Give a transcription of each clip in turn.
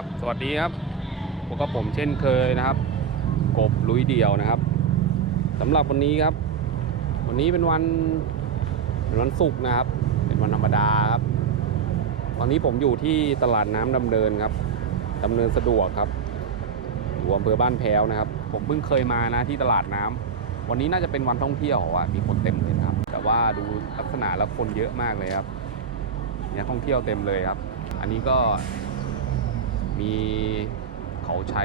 ครับ สวัสดีครับพบกับผมเช่นเคยนะครับ กบลุยเดี่ยวนะครับสำหรับวันนี้ครับ วันนี้เป็นวันเป็นวันศุกร์นะครับ เป็นวันธรรมดาครับวันนี้ผมอยู่ที่ตลาดน้ำดำเนินครับดำเนินสะดวกครับอยู่อำเภอบ้านแพ้วนะครับ ผมเพิ่งเคยมานะที่ตลาดน้ำวันนี้น่าจะเป็นวันท่องเที่ยวอะมีคนเต็มเลยนะครับ แต่ว่าดูลักษณะแล้วคนเยอะมากเลยครับเนี่ยท่องเที่ยวเต็มเลยครับ อันนี้ก็ มีเขาใช้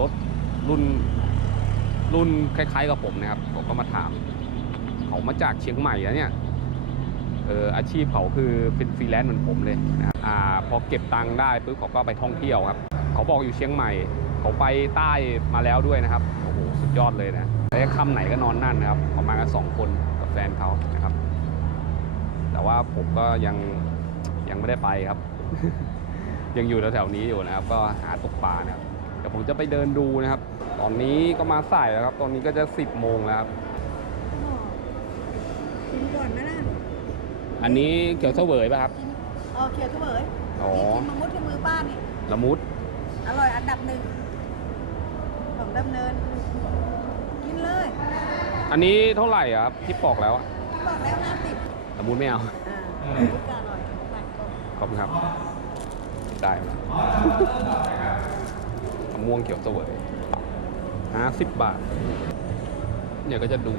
รถรุ่นรุ่นคล้ายๆกับผมนะครับผมก็มาถาม เขามาจากเชียงใหม่แล้วเนี่ยเอออาชีพเขาคือเป็นฟรีแลนซ์เหมือนผมเลยนะครับอ่าพอเก็บตังค์ได้ปุ๊บเขาก็ไปท่องเที่ยวครับเขาบอกอยู่เชียงใหม่ เขาไปใต้มาแล้วด้วยนะครับโอ้โหสุดยอดเลยนะแล้วค่ำไหนก็นอนนั่นนะครับเขามากันสองคนกับแฟนเขานะครับ แต่ว่าผมก็ยังยังไม่ได้ไปครับ ยังอยู่แถวๆนี้อยู่นะครับ ก็หาตกปลานะครับเดี๋ยวผมจะไปเดินดูนะครับ ตอนนี้ก็มาสายแล้วครับ ตอนนี้ก็จะ 10โมงแล้วครับ กินก่อนไหมล่ะอันนี้เขียวเสวยป่ะครับ กินเออเขียวทุเบยอ๋อนี่กินมังมุดที่มือป้านี่ ละมุดอร่อยอันดับหนึ่งของดำเนิน กินเลยอันนี้เท่าไหร่อะครับที่ปอกแล้วอะบอกแล้วห้าสิบละมุดไม่เอา อ่ามุดก็อร่อยสั่งก่อนขอบคุณครับ ได้มมะม่วงเขียวเสวยห้าสิบบาท เนี่ยก็จะดู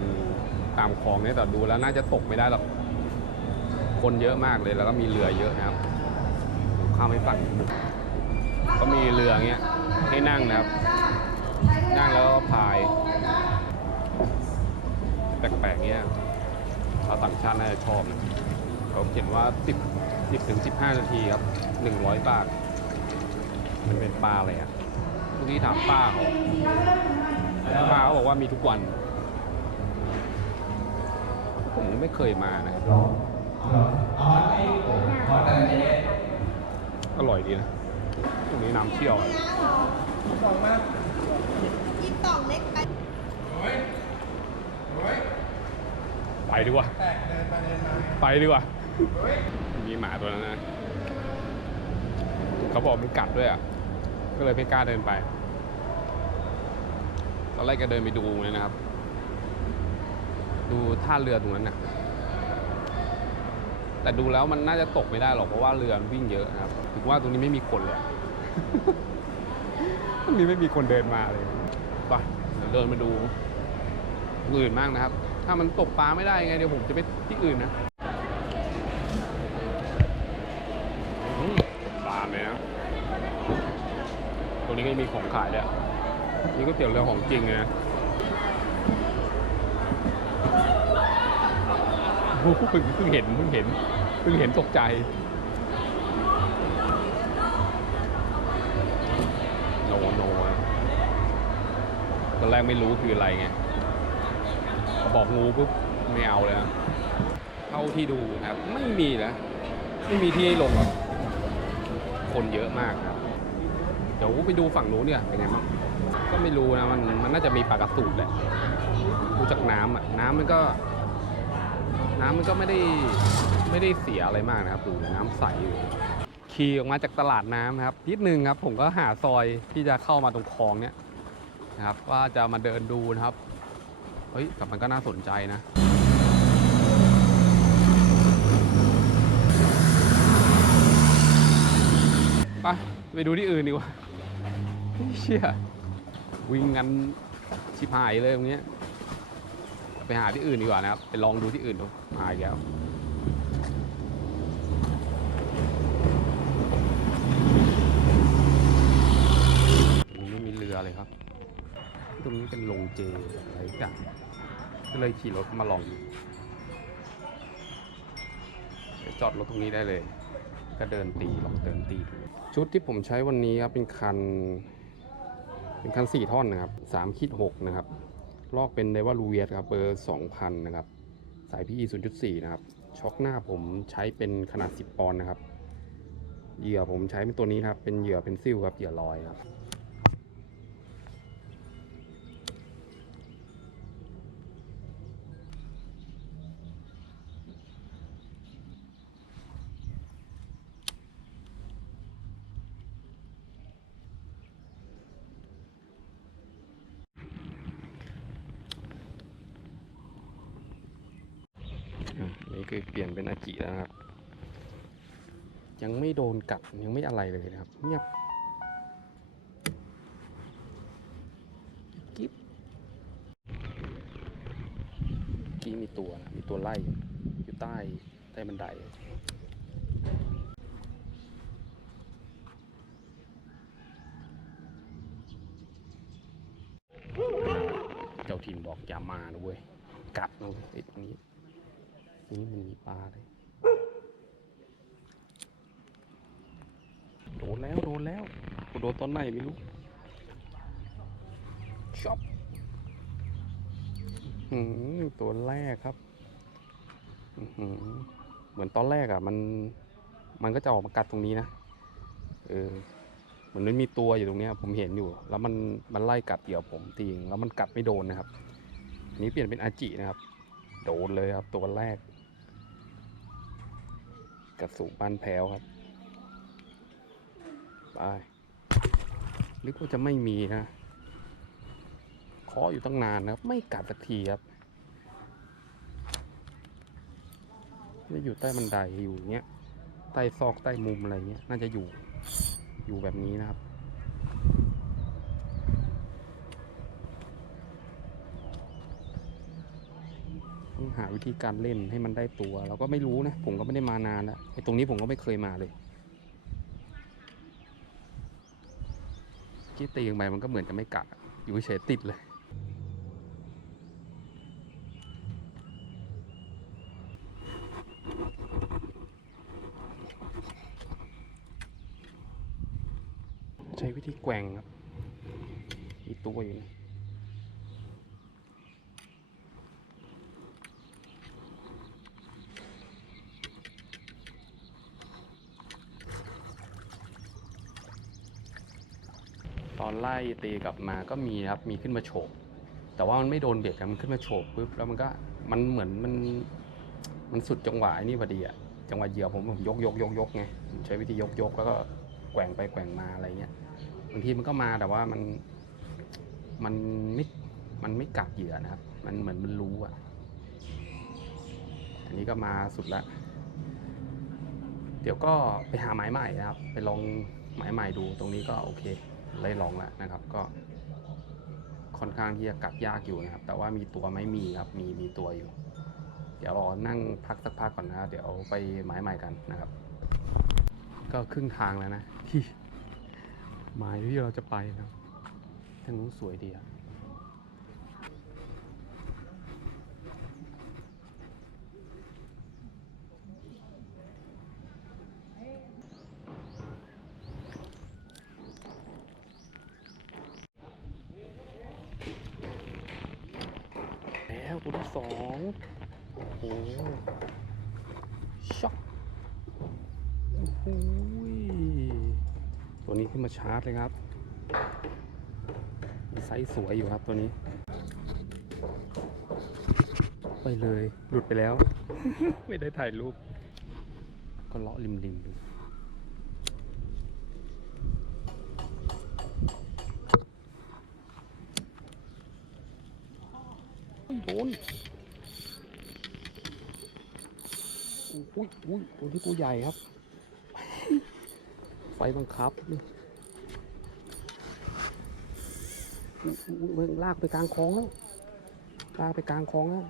ตามคลองเนี่ยแต่ดูแล้วน่าจะตกไม่ได้หรอก คนเยอะมากเลยแล้วก็มีเรือเยอะนะครับผมข้ามไม่ฝั่งก็มีเรือเงี้ยให้นั่งนะครับ นั่งแล้วก็พาย แปลกๆเงี้ยชาวต่างชาติน่าจะชอบนะ เขาเขียนว่า 10 10ถึง15 นาทีครับ 100 บาท มันเป็นปลาอะไรอะเมื่อกี้ถามป้าเขาป้าเขาบอกว่ามีทุกวัน ผมยังไม่เคยมานะครับ อร่อยดีนะตรงนี้น้ำเชี่ยวอะกินต่องเล็กไปไปดีกว่า ไปดีกว่า มีหมาตัวนั้นนะ เขาบอกมันกัดด้วยอะ ก็เลยไม่กล้าเดินไปตอนแรกก็เดินไปดูเลยนะครับ ดูท่าเรือตรงนั้นนะแต่ดูแล้วมันน่าจะตกไม่ได้หรอกเพราะว่าเรือวิ่งเยอะนะครับ ถึงว่าตรงนี้ไม่มีคนเลยตรงนี้ไม่มีคนเดินมาเลยไปเดินมาดูอื่นมากนะครับ ถ้ามันตกปลาไม่ได้ไงเดี๋ยวผมจะไปที่อื่นนะอืมปลาเลยนะ นี้ก็มีของขายด้วยนี่ก็เตี๋ยวเรือของจริงเลยนะโอ้โหเพิ่งเพิ่งเห็นเพิ่งเห็นเพิ่งเห็นตกใจโนโนตอนแรกไม่รู้คืออะไรไงบอกงูปุ๊บไม่เอาเลยนะเท่าที่ดูนะครับ ไม่มีนะ ไม่มีที่ให้ลงหรอกคนเยอะมากครับ เดี๋ยวไปดูฝั่งนู้นเนี่ยเป็นไงบ้างก็ไม่รู้นะมันมันน่าจะมีปลากระสูบแหละดูจากน้ำอะน้ำมันก็ น้ำมันก็ไม่ได้ไม่ได้เสียอะไรมากนะครับดูน้ำใสอยู่ขี่ออกมาจากตลาดน้ำนะครับนิดนึงครับ ผมก็หาซอยที่จะเข้ามาตรงคลองเนี้ยนะครับ ว่าจะมาเดินดูนะครับเฮ้ยแต่มันก็น่าสนใจนะไปไปดูที่อื่นดีกว่า เชี่ยวิ่งกันชิบหายเลยตรงนี้ไปหาที่อื่นดีกว่านะครับ ไปลองดูที่อื่นดูมาอีกแล้วตรงนี้ไม่มีเรือเลยครับ ตรงนี้เป็นโรงเจอะไรสักอย่างก็เลยขี่รถมาลองจอดรถตรงนี้ได้เลย ก็เดินตีลองเดินตี ชุดที่ผมใช้วันนี้ครับเป็นคัน เป็นคันสี่ท่อนนะครับสามขีดหกนะครับ ลอกเป็นไดวาลูเวียสครับเบอร์สองพันนะครับ สายพีศูนย์จุดสี่นะครับ ช็อคหน้าผมใช้เป็นขนาด 10 ปอนด์นะครับ เหยื่อผมใช้เป็นตัวนี้ครับ เป็นเหยื่อเป็นซิลครับ เหยื่อลอยครับ คือเปลี่ยนเป็นอา กิแล้วนะครับ ยังไม่โดนกัดยังไม่อะไรเลยนะครับ เงียบกิ๊บกี้มีตัวนะมีตัวไล่อยู่ใต้ใต้บันไดเจ้าถิ่นบอกอย่ามานะเว้ยกัดนะเว้ยไอ้ตรงนี้นี่มันมีปลาเลย โดนแล้ว โดนแล้วกู โดนตอนไหนไม่รู้ช็อปอื้อหือตัวแรกครับอื้อหือเหมือนตอนแรกอะ มัน มันก็จะออกมากัดตรงนี้นะเออเหมือนมันมีตัวอยู่ตรงเนี้ย ผมเห็นอยู่ แล้วมันมันไล่กัดเหยื่อผมทีนึงแล้วมันกัดไม่โดนนะครับอันนี้เปลี่ยนเป็นอาจินะครับ โดนเลยครับ ตัวแรกกระสุนบ้านแพ้วครับ ไป นึกว่าจะไม่มีนะเคาะอยู่ตั้งนานนะครับ ไม่กัดสักทีครับไม่อยู่ใต้บันไดอยู่เงี้ยใต้ซอกใต้มุมอะไรเงี้ยน่าจะอยู่อยู่แบบนี้นะครับ ต้องหาวิธีการเล่นให้มันได้ตัว เราก็ไม่รู้นะ ผมก็ไม่ได้มานานแล้วไอ้ตรงนี้ผมก็ไม่เคยมาเลย ที่ตีลงไปมันก็เหมือนจะไม่กัดอยู่เฉยติดเลยใช้วิธีแกว่งครับมีตัวอยู่นะ ตอนไล่ตีกลับมาก็มีครับมีขึ้นมาโฉบแต่ว่ามันไม่โดนเบ็ดครับมันขึ้นมาโฉบปุ๊บแล้วมันก็มันเหมือนมันมันสุดจังหวะนี่พอดีอะจังหวะเหยื่อผมผมยกยกยกยกไงใช้วิธียกยกแล้วก็แกว่งไปแกว่งมาอะไรเงี้ยบางทีมันก็มาแต่ว่ามันมันไม่มันไม่กัดเหยื่อนะครับ มันเหมือนมันรู้อะอันนี้ก็มาสุดละเดี๋ยวก็ไปหาไม้ใหม่นะครับ ไปลองไม้ใหม่ดูตรงนี้ก็โอเค ได้ลองแล้วนะครับ ก็ค่อนข้างที่จะกัดยากอยู่นะครับ แต่ว่ามีตัวไม่มีครับมีมีตัวอยู่ เดี๋ยวรอนั่งพักสักพักก่อนนะเดี๋ยวไปไม้ใหม่กันนะครับ ก็ครึ่งทางแล้วนะที่หมายที่เราจะไปนะทางนู้นสวยดีอะ แล้วตัวที่สองโอ้โหช็อกโอ้โหตัวนี้ขึ้นมาชาร์จเลยครับไซส์สวยอยู่ครับตัวนี้ ไปเลย หลุดไปแล้ว ไม่ได้ถ่ายรูป ก็เลาะริมริมๆดู โดนอุ้ยอุ้ยตัวที่ตัวใหญ่ครับ ไฟบังคับนี่อุ๊ยอุ๊ยอุ๊ยมันลากไปกลางคลองแล้วลากไปกลางคลองแล้ว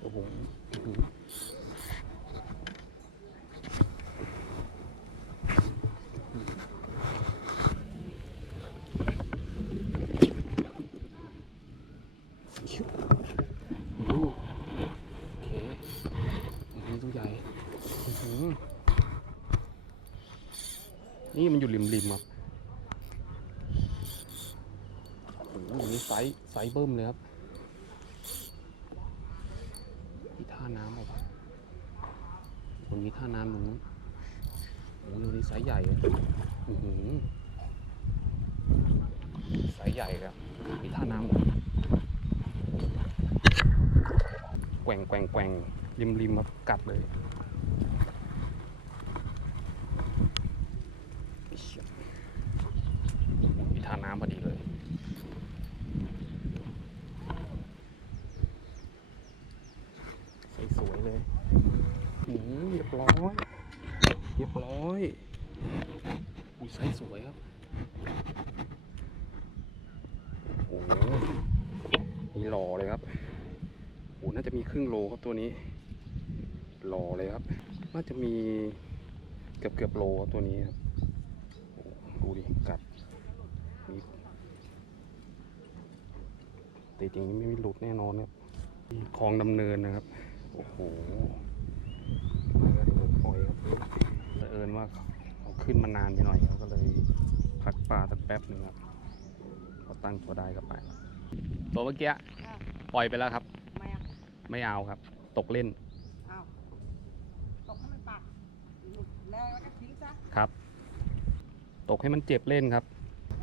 โอ้โหอื้อหือชิบดูโอเคอื้อหือตัวใหญ่อื้อหือ นี่มันอยู่ริมริมๆครับโอ้โหอันนี้ไซส์ไซส์เบิ้มเลยครับมีท่าน้ำเอาปะคนมีท่าน้ำตรงนู้นโอ้โหนี้ไซส์ใหญ่เลยอือหือไซส์ใหญ่เลยอะมีท่าน้ำแกว่งแกว่งแกว่งริมริมมากัดเลยเชี่ยมีท่าน้ำพอดีเลย หือเรียบร้อยเรียบร้อยอุ้ยไซส์สวยครับโอ้โห นี่หล่อเลยครับโอ้น่าจะมีครึ่งโลครับตัวนี้ หล่อเลยครับ น่าจะมีเกือบเกือบโลครับตัวนี้ครับดูดิกัดนี่แต่จริงไม่มีหลุดแน่นอนครับคลองดำเนินนะครับ โอ้โหมาก็ปล่อยครับเอิญว่าเขาขึ้นมานานไปหน่อยเขาก็เลยพักปลาสักแป๊บหนึ่งครับเขาตั้งตัวได้ก็ไป ตัวเมื่อกี้อ้าวปล่อยไปแล้วครับทำไมอะไม่เอาครับ ตกเล่นอ้าวตกให้มันปากหลุดแล้วแล้วก็ทิ้งซะครับ ตกให้มันเจ็บเล่นครับ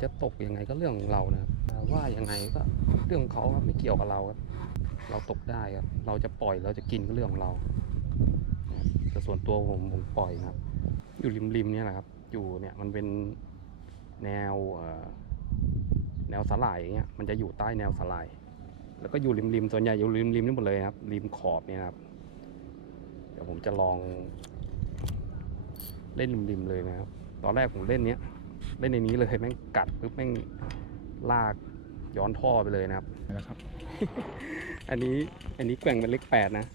จะตกยังไงก็เรื่องของเรานะครับว่ายังไงก็เรื่องของเขาครับไม่เกี่ยวกับเราครับ เราตกได้ครับ เราจะปล่อยเราจะกินก็เรื่องของเรานะครับแต่ส่วนตัวผมผมปล่อยนะครับ อยู่ริมริมๆเนี่ยแหละครับ อยู่เนี่ยมันเป็นแนวเอ่อ แนวสลายอย่างเงี้ยมันจะอยู่ใต้แนวสลาย แล้วก็อยู่ริมริมๆส่วนใหญ่อยู่ริมริมๆนี่หมดเลยครับ ริมขอบเนี่ยนะครับ เดี๋ยวผมจะลอง เล่นริมๆเลยนะครับ ตอนแรกผมเล่นเนี้ยเล่นในนี้เลยแม่งกัดปุ๊บแม่งลากย้อนท่อไปเลยนะครับนะครับ อันนี้อันนี้แกว่งเป็นเลขแปดนะ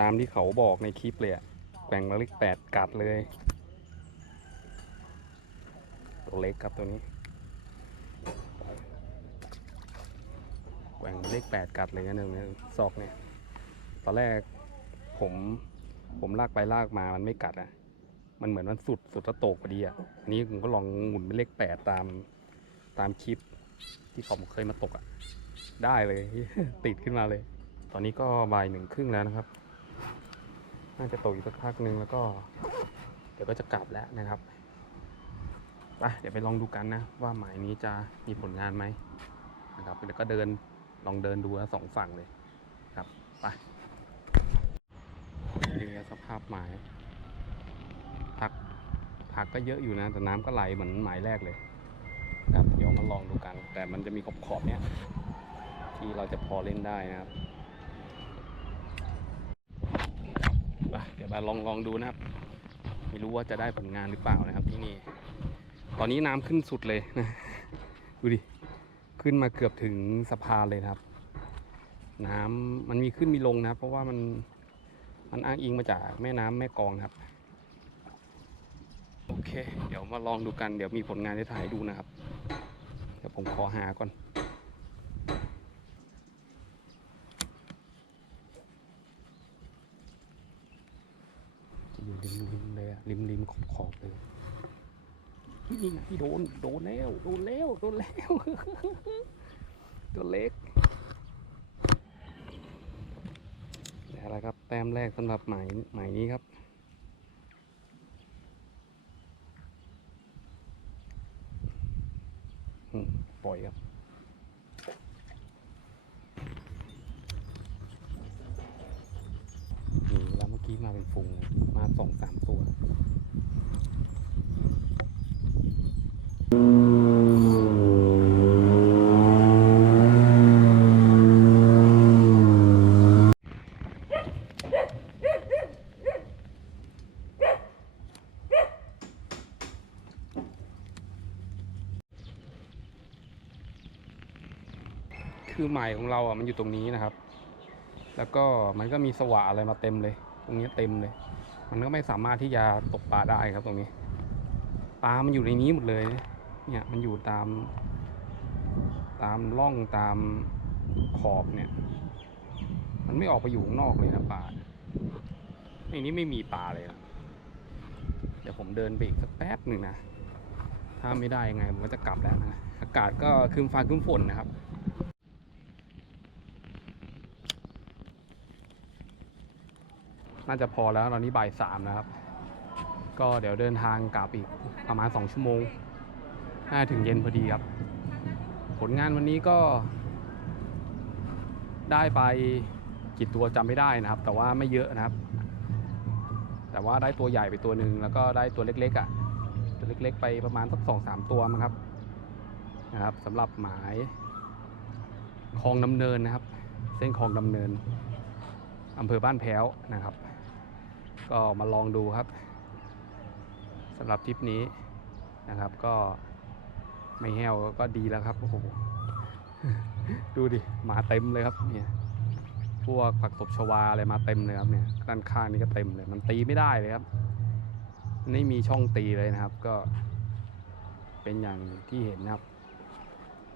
ตามที่เขาบอกในคลิปเลยอะแกว่งเป็นเลขแปดกัดเลย ตัวเล็กครับตัวนี้แกว่ง เลขแปดกัดเลยนะเนี่ยซอกเนี่ย ตอนแรกผมผมลากไปลากมามันไม่กัดอะมันเหมือนมันสุดสุดตะโตกพอดีอะอันนี้ผมก็ลองหมุนเป็นเลขแปดตามตามคลิปที่เขาเคยมาตกอะ ได้เลย ติดขึ้นมาเลย ตอนนี้ก็บ่ายหนึ่งครึ่งแล้วนะครับ น่าจะตกอีกสักพักหนึ่งแล้วก็ เดี๋ยวก็จะกลับแล้วนะครับไปเดี๋ยวไปลองดูกันนะ ว่าหมายนี้จะมีผลงานไหมนะครับเดี๋ยวก็เดิน ลองเดินดูนะสองฝั่งเลยครับไปนี่สภาพหมายผักผักก็เยอะอยู่นะ แต่น้ำก็ไหลเหมือนหมายแรกเลยครับเดี๋ยวมาลองดูกัน แต่มันจะมีขอบขอบเนี้ยที่เราจะพอเล่นได้นะครับไปเดี๋ยวมาลองลองดูนะครับ ไม่รู้ว่าจะได้ผลงานหรือเปล่านะครับที่นี่ ตอนนี้น้ำขึ้นสุดเลยนะ ดูดิ ขึ้นมาเกือบถึงสะพานเลยครับ น้ำมันมีขึ้นมีลงนะครับ เพราะว่ามันมันอ้างอิงมาจากแม่น้ำแม่กองครับ โอเค เดี๋ยวมาลองดูกัน เดี๋ยวมีผลงานจะถ่ายดูนะครับ เดี๋ยวผมขอหาก่อนอยู่ริมริมเลยอะริมริมขอบขอบเลย เฮ้ยนี่ไงโดนโดนแล้วโดนแล้วโดนแล้วตัวเล็กนี่อะไรครับแต้มแรกสำหรับหมายหมายนี้ครับ อืมปล่อยครับนี่แล้วเมื่อกี้มาเป็นฝูงเลยมาสองสามตัว คือหมายของเราอะมันอยู่ตรงนี้นะครับ แล้วก็มันก็มีสวะอะไรมาเต็มเลย ตรงนี้เต็มเลย มันก็ไม่สามารถที่จะตกปลาได้ครับตรงนี้ ปลา มันอยู่ในนี้หมดเลย เนี่ยมันอยู่ตาม ตามร่องตามขอบเนี่ย มันไม่ออกไปอยู่ข้างนอกเลยนะปลาในนี้ไม่มีปลาเลยนะเดี๋ยวผมเดินไปอีกสักแป๊บหนึ่งนะถ้าไม่ได้ยังไงผมก็จะกลับแล้วนะอากาศก็ครึมฟ้าครึมฝนนะครับน่าจะพอแล้วตอนนี้บ่ายสามนะครับ ก็เดี๋ยวเดินทางกลับอีกประมาณสองชั่วโมง น่าถึงเย็นพอดีครับ ผลงานวันนี้ก็ ได้ไปกี่ตัวจำไม่ได้นะครับ แต่ว่าไม่เยอะนะครับ แต่ว่าได้ตัวใหญ่ไปตัวหนึ่งแล้วก็ได้ตัวเล็กๆอะ่ะตัวเล็กๆ ไปประมาณสักสองสามตัวมั้งครับนะครับสำหรับหมายคลองดำเนินนะครับ เส้นคลองดำเนินอำเภอบ้านแพ้วนะครับ ก็มาลองดูครับสำหรับทริปนี้นะครับก็ ไม่แห้วก็ดีแล้วครับโอ้โหดูดิมาเต็มเลยครับเนี่ยพวกผักตบชวาอะไรมาเต็มเลยครับเนี่ยด้านข้างนี่ก็เต็มเลย มันตีไม่ได้เลยครับไม่มีช่องตีเลยนะครับ ก็ เป็นอย่างที่เห็นนะครับ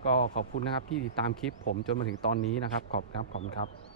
ก็ขอบคุณนะครับที่ติดตามคลิปผมจนมาถึงตอนนี้นะครับ ขอบคุณครับขอบคุณครับ